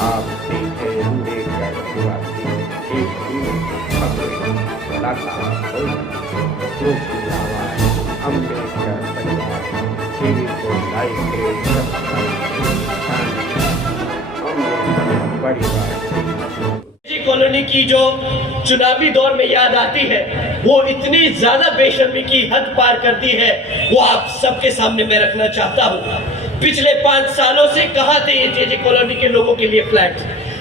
आप सीधे अंबेडकर निवासी एक कलाकार जो की आवाज अंबेडकर परिवार टीवी को लाइव के अंबेडकर कॉलोनी की जो चुनावी दौर में याद आती है वो इतनी ज्यादा बेशर्मी की हद पार करती है, वो आप सबके सामने मैं रखना चाहता हूँ। पिछले 5 सालों से कहाँ थे ये जे कॉलोनी के लोगों के लिए फ्लैट?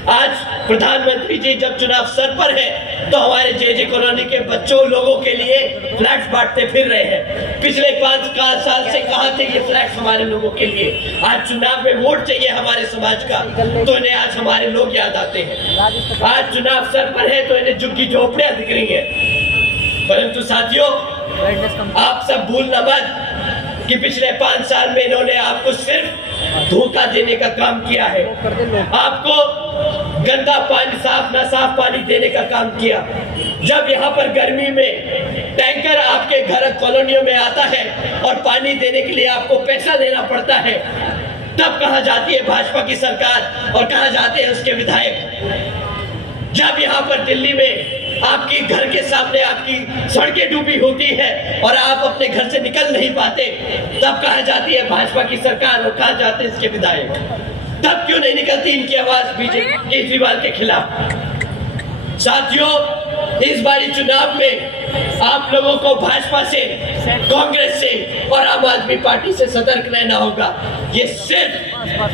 आज प्रधानमंत्री जी जब चुनाव सर पर है तो हमारे जे कॉलोनी के बच्चों लोगों के लिए फ्लैट बांटते फिर रहे हैं। पिछले 5 साल से कहाँ थे ये फ्लैट हमारे लोगों के लिए? आज चुनाव में वोट चाहिए हमारे समाज का तो इन्हें आज हमारे लोग याद आते हैं। आज चुनाव सर पर है तो इन्हें झुग्गी झोपड़ियां दिख रही है। परंतु साथियों, आप सब भूलना मत कि पिछले 5 साल में इन्होंने आपको सिर्फ धोखा देने का काम किया है। आपको गंदा पानी, साफ पानी देने का काम किया। जब यहाँ पर गर्मी में टैंकर आपके घर कॉलोनियों में आता है और पानी देने के लिए आपको पैसा देना पड़ता है, तब कहाँ जाती है भाजपा की सरकार और कहाँ जाते हैं उसके विधायक? जब यहाँ पर दिल्ली में आपकी घर के सामने आपकी सड़कें डूबी होती है और आप अपने घर से निकल नहीं पाते, तब कहाँ जाती है भाजपा की सरकार और कहाँ जाते हैं इसके विधायक? तब क्यों नहीं निकलती इनकी आवाज बीजेपी केजरीवाल के खिलाफ? साथियों, इस बारी चुनाव में आप लोगों को भाजपा से, कांग्रेस से और आम आदमी पार्टी से सतर्क रहना होगा। ये सिर्फ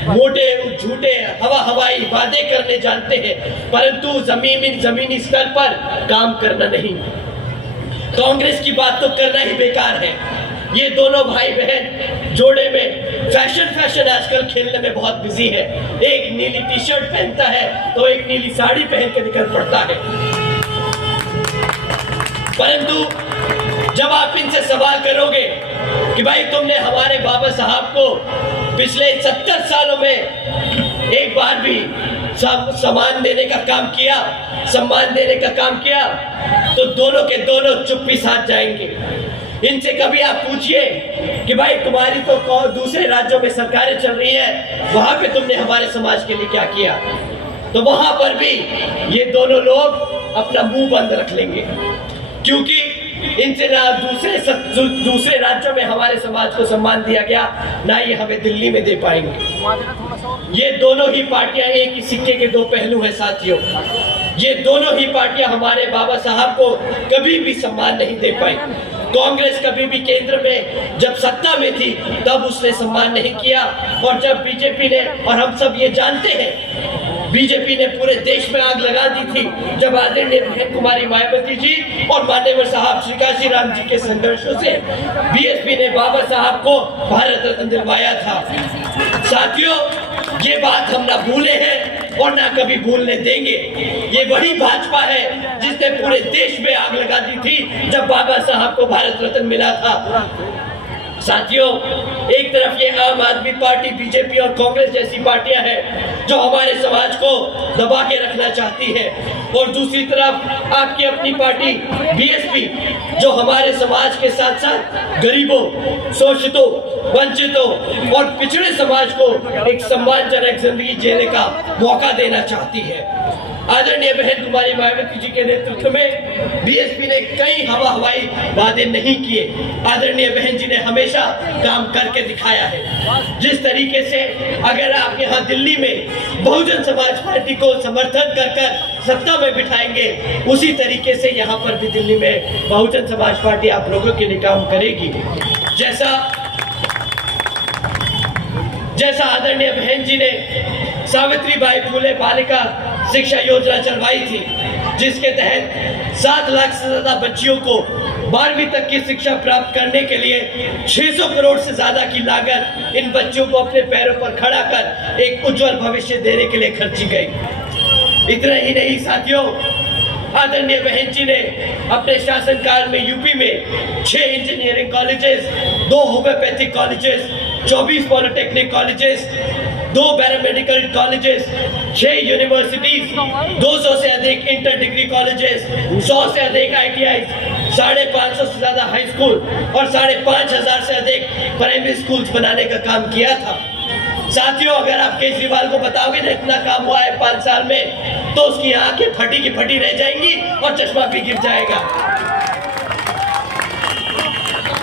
मोटे झूठे हवाई वादे करने जानते हैं, परंतु जमीनी स्तर पर काम करना नहीं। कांग्रेस की बात तो करना ही बेकार है। ये दोनों भाई बहन जोड़े में फैशन आजकल खेलने में बहुत बिजी है। एक नीली टी शर्ट पहनता है तो एक नीली साड़ी पहन के निकल पड़ता है। परंतु जब आप इनसे सवाल करोगे कि भाई तुमने हमारे बाबा साहब को पिछले 70 सालों में एक बार भी सम्मान देने का काम किया, तो दोनों के दोनों चुप्पी साथ जाएंगे। इनसे कभी आप पूछिए कि भाई तुम्हारी तो दूसरे राज्यों में सरकारें चल रही है, वहां पे तुमने हमारे समाज के लिए क्या किया? तो वहां पर भी ये दोनों लोग अपना मुंह बंद रख लेंगे, क्योंकि इनसे ना दूसरे राज्यों में हमारे समाज को सम्मान दिया गया, ना ये हमें दिल्ली में दे पाएंगे। ये दोनों ही पार्टियां एक ही सिक्के के दो पहलू हैं साथियों। ये दोनों ही पार्टियां हमारे बाबा साहब को कभी भी सम्मान नहीं दे पाई। कांग्रेस कभी भी केंद्र में जब सत्ता में थी तब उसने सम्मान नहीं किया, और जब बीजेपी ने, और हम सब ये जानते हैं, बीजेपी ने पूरे देश में आग लगा दी थी जब आदरणीय बहन कुमारी मायावती जी और मान्यवर साहब श्री काशी राम जी के संघर्षों से बीएसपी ने बाबा साहब को भारत रत्न दिलवाया था। साथियों, ये बात हम ना भूले हैं और ना कभी भूलने देंगे। ये वही भाजपा है जिसने पूरे देश में आग लगा दी थी जब बाबा साहब को भारत रत्न मिला था। साथियों, एक तरफ ये आम आदमी पार्टी, बीजेपी और कांग्रेस जैसी पार्टियां हैं जो हमारे समाज को दबा के रखना चाहती है, और दूसरी तरफ आपकी अपनी पार्टी बीएसपी जो हमारे समाज के साथ साथ गरीबों, शोषितों, वंचितों और पिछड़े समाज को एक सम्मानजनक जिंदगी जीने का मौका देना चाहती है। आदरणीय बहन कुमारी मायावती जी के नेतृत्व में बीएसपी ने कई हवाई वादे नहीं किए। आदरणीय बहन जी ने हमेशा काम करके दिखाया है। जिस तरीके से अगर आप यहाँ दिल्ली में बहुजन समाज पार्टी को समर्थन कर सत्ता में बिठाएंगे, उसी तरीके से यहाँ पर भी दिल्ली में बहुजन समाज पार्टी आप लोगों के लिए काम करेगी। जैसा आदरणीय बहन जी ने सावित्रीबाई फुले बालिका शिक्षा योजना चलवाई थी, जिसके तहत 7 लाख से ज्यादा बच्चियों को 12वीं तक की शिक्षा प्राप्त करने के लिए 600 करोड़ से ज्यादा की लागत इन बच्चों को अपने पैरों पर खड़ा कर एक उज्जवल भविष्य देने के लिए खर्ची गई। इतना ही नहीं साथियों, आदरणीय बहन जी ने अपने शासनकाल में यूपी में 6 engineering colleges, 2 homeopathic colleges, 24 polytechnic colleges, 2 paramedical colleges, 6 universities, 200 से अधिक इंटर डिग्री कॉलेजेस, 100 से अधिक ITI, 550 से ज्यादा हाई स्कूल और 5500 से अधिक प्राइमरी स्कूल्स बनाने का काम किया था। साथियों, अगर आप केजरीवाल को बताओगे ना इतना काम हुआ है 5 साल में, तो उसकी आंखें फटी की फटी रह जाएंगी और चश्मा भी गिर जाएगा,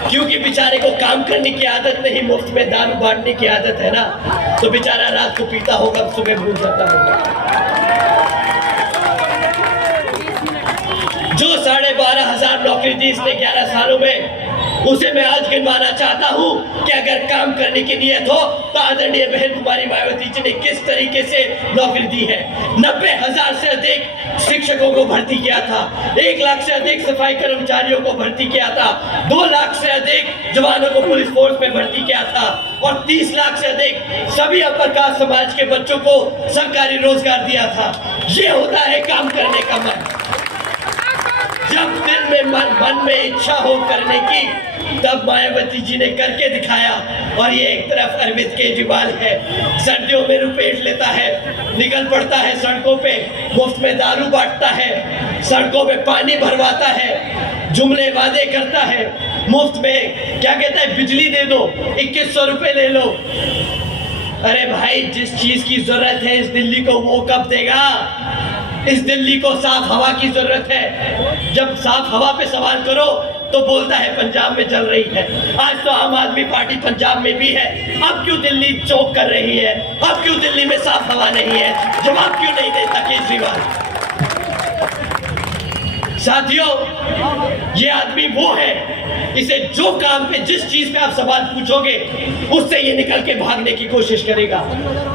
क्योंकि बेचारे को काम करने की आदत नहीं, मुफ्त में दारू बांटने की आदत है ना, तो बेचारा रात को पीता होगा, सुबह भूल जाता होगा। जो 12,500 नौकरी दी इसने 11 सालों में, उसे मैं आज गिनवाना चाहता हूं कि अगर काम करने की नियत हो तो आदरणीय बहन कुमारी मायावती जी ने किस तरीके से नौकरी दी है। 90,000 से अधिक शिक्षकों को भर्ती किया था, 1 लाख से अधिक सफाई कर्मचारियों को भर्ती किया था, 2 लाख से अधिक जवानों को पुलिस फोर्स में भर्ती किया था और 30 लाख से अधिक सभी अपर कास्ट समाज के बच्चों को सरकारी रोजगार दिया था। ये होता है काम करने का मन। जब दिल में मन में इच्छा हो करने की, तब मायावती जी ने करके दिखाया। और ये एक तरफ अरविंद केजरीवाल है, सर्दियों में रुपेट लेता है, निकल पड़ता है सड़कों पे, मुफ्त में दारू बांटता है, सड़कों में पानी भरवाता है, जुमले वादे करता है, मुफ्त में क्या कहता है, बिजली दे दो, 2100 रुपए ले लो। अरे भाई, जिस चीज की जरूरत है इस दिल्ली को, वो कब देगा? इस दिल्ली को साफ हवा की जरूरत है। जब साफ हवा पे सवाल करो तो बोलता है पंजाब में चल रही है। आज तो आम आदमी पार्टी पंजाब में भी है, अब क्यों दिल्ली चौक कर रही है? अब क्यों दिल्ली में साफ हवा नहीं है? जवाब क्यों नहीं देता केजरीवाल? साथियों, ये आदमी वो है, इसे जो काम पे जिस चीज पे आप सवाल पूछोगे उससे ये निकल के भागने की कोशिश करेगा।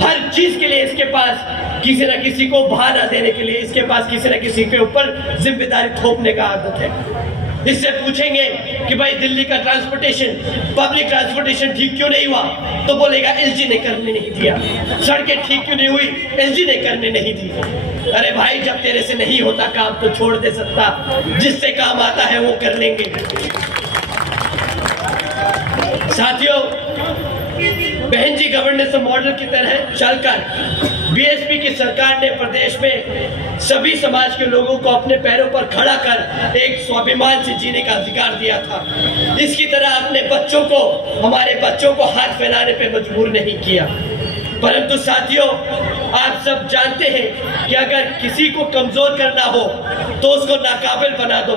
हर चीज के लिए इसके पास किसी न किसी को बहाना देने के लिए इसके पास किसी न किसी के ऊपर जिम्मेदारी थोपने का आदत है। इससे पूछेंगे कि भाई दिल्ली का ट्रांसपोर्टेशन, पब्लिक ट्रांसपोर्टेशन ठीक क्यों नहीं हुआ, तो बोलेगा एलजी ने करने नहीं दिया। सड़कें ठीक क्यों नहीं हुई, एलजी ने करने नहीं दी। अरे भाई, जब तेरे से नहीं होता काम तो छोड़ दे सकता, जिससे काम आता है वो कर लेंगे। साथियों, बहन जी गवर्नेंस मॉडल की तरह चलकर बीएसपी की सरकार ने प्रदेश में सभी समाज के लोगों को अपने पैरों पर खड़ा कर एक स्वाभिमान से जीने का अधिकार दिया था। इसकी तरह अपने बच्चों को, हमारे बच्चों को हाथ फैलाने पे मजबूर नहीं किया। परंतु साथियों, आप सब जानते हैं कि अगर किसी को कमजोर करना हो तो उसको नाकाबिल बना दो।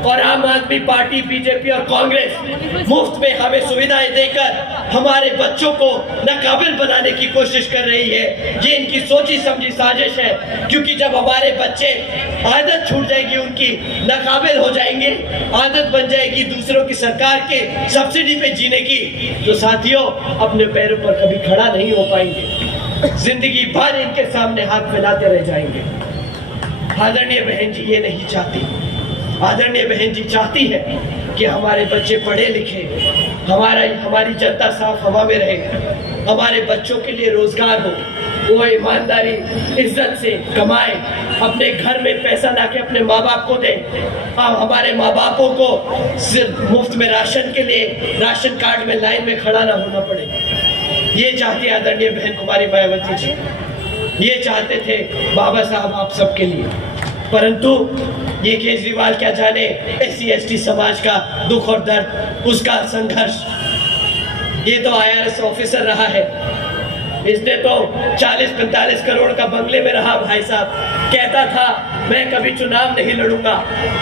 और आम आदमी पार्टी, बीजेपी और कांग्रेस मुफ्त में हमें सुविधाएं देकर हमारे बच्चों को नाकाबिल बनाने की कोशिश कर रही है। ये इनकी सोची समझी साजिश है, क्योंकि जब हमारे बच्चे आदत छूट जाएगी, उनकी नाकाबिल हो जाएंगे, आदत बन जाएगी दूसरों की सरकार के सब्सिडी पे जीने की, तो साथियों अपने पैरों पर कभी खड़ा नहीं हो पाएंगे, जिंदगी भर इनके सामने हाथ फैलाते रह जाएंगे। आदरणीय बहन जी ये नहीं चाहती। आदरणीय बहन जी चाहती है कि हमारे बच्चे पढ़े लिखे, हमारी जनता साफ हवा में रहे, हमारे बच्चों के लिए रोजगार हो, वो ईमानदारी इज्जत से कमाए, अपने घर में पैसा लाके अपने माँ बाप को दें, हमारे माँ बापों को सिर्फ मुफ्त में राशन के लिए राशन कार्ड में लाइन में खड़ा ना होना पड़े। ये चाहती है आदरणीय बहन कुमारी मायावती जी, ये चाहते थे बाबा साहब आप सबके लिए। परंतु ये केजरीवाल क्या जाने SC ST समाज का दुख और दर्द, उसका संघर्ष। ये तो IRS ऑफिसर रहा है, इसने तो 40-45 करोड़ का बंगले में रहा। भाई साहब कहता था मैं कभी चुनाव नहीं लड़ूंगा,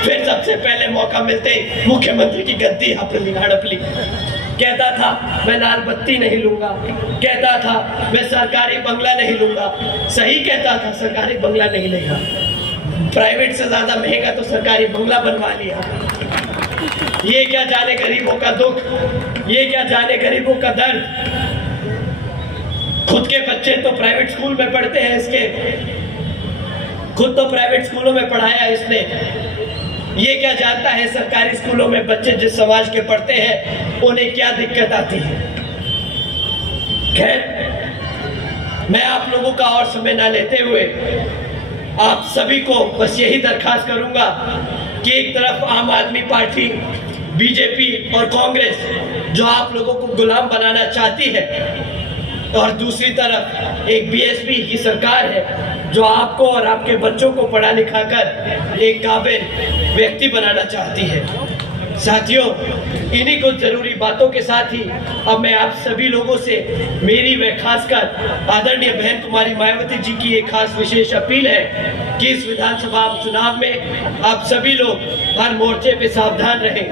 फिर सबसे पहले मौका मिलते मुख्यमंत्री की गद्दी हड़प ली। कहता था मैं लाल बत्ती नहीं लूंगा, कहता था मैं सरकारी बंगला नहीं लूंगा। सही कहता था, सरकारी बंगला नहीं लेगा, प्राइवेट से ज्यादा महंगा तो सरकारी बंगला बनवा लिया। ये क्या जाने गरीबों का दुख, ये क्या जाने गरीबों का दर्द। खुद के बच्चे तो प्राइवेट स्कूल में पढ़ते हैं, इसके खुद तो प्राइवेट स्कूलों में पढ़ाया इसने। ये क्या जानता है सरकारी स्कूलों में बच्चे जिस समाज के पढ़ते हैं उन्हें क्या दिक्कत आती है। खैर, मैं आप लोगों का और समय ना लेते हुए आप सभी को बस यही दरखास्त करूंगा कि एक तरफ आम आदमी पार्टी, बीजेपी और कांग्रेस जो आप लोगों को गुलाम बनाना चाहती है, और दूसरी तरफ एक बीएसपी की सरकार है जो आपको और आपके बच्चों को पढ़ा लिखा कर एक काबिल व्यक्ति बनाना चाहती है। साथियों, इन्हीं कुछ जरूरी बातों के साथ ही अब मैं आप सभी लोगों से मेरी व खासकर आदरणीय बहन कुमारी मायावती जी की एक खास विशेष अपील है कि इस विधानसभा चुनाव में आप सभी लोग हर मोर्चे पे सावधान रहें,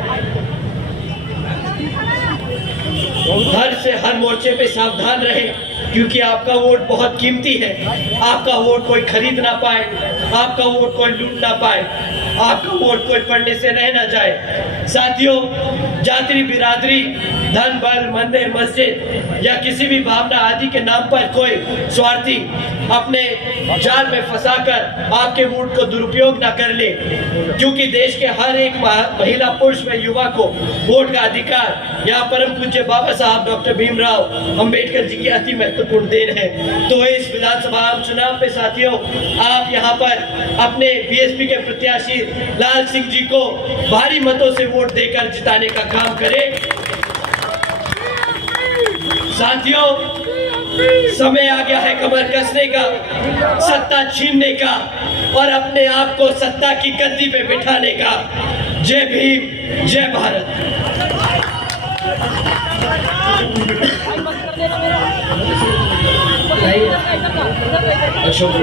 हर मोर्चे पे सावधान रहें, क्योंकि आपका वोट बहुत कीमती है। आपका वोट कोई खरीद ना पाए, आपका वोट कोई लूट ना पाए, आपका वोट कोई पढ़ने से रह ना जाए। साथियों, जाति बिरादरी, धन बल मंदिर मस्जिद या किसी भी भावना आदि के नाम पर कोई स्वार्थी अपने जाल में फंसाकर आपके वोट को दुरुपयोग ना कर ले, क्योंकि देश के हर एक महिला पुरुष व युवा को वोट का अधिकार यहाँ परम पूज्य बाबा साहब डॉक्टर भीमराव अंबेडकर जी की अति महत्वपूर्ण देन है। तो इस विधानसभा चुनाव पे साथियों, आप यहाँ पर अपने बीएसपी के प्रत्याशी लाल सिंह जी को भारी मतों से वोट देकर जिताने का काम करें। साथियों, समय आ गया है कमर कसने का, सत्ता छीनने का और अपने आप को सत्ता की गद्दी पे बिठाने का। जय भीम, जय भारत। अशोक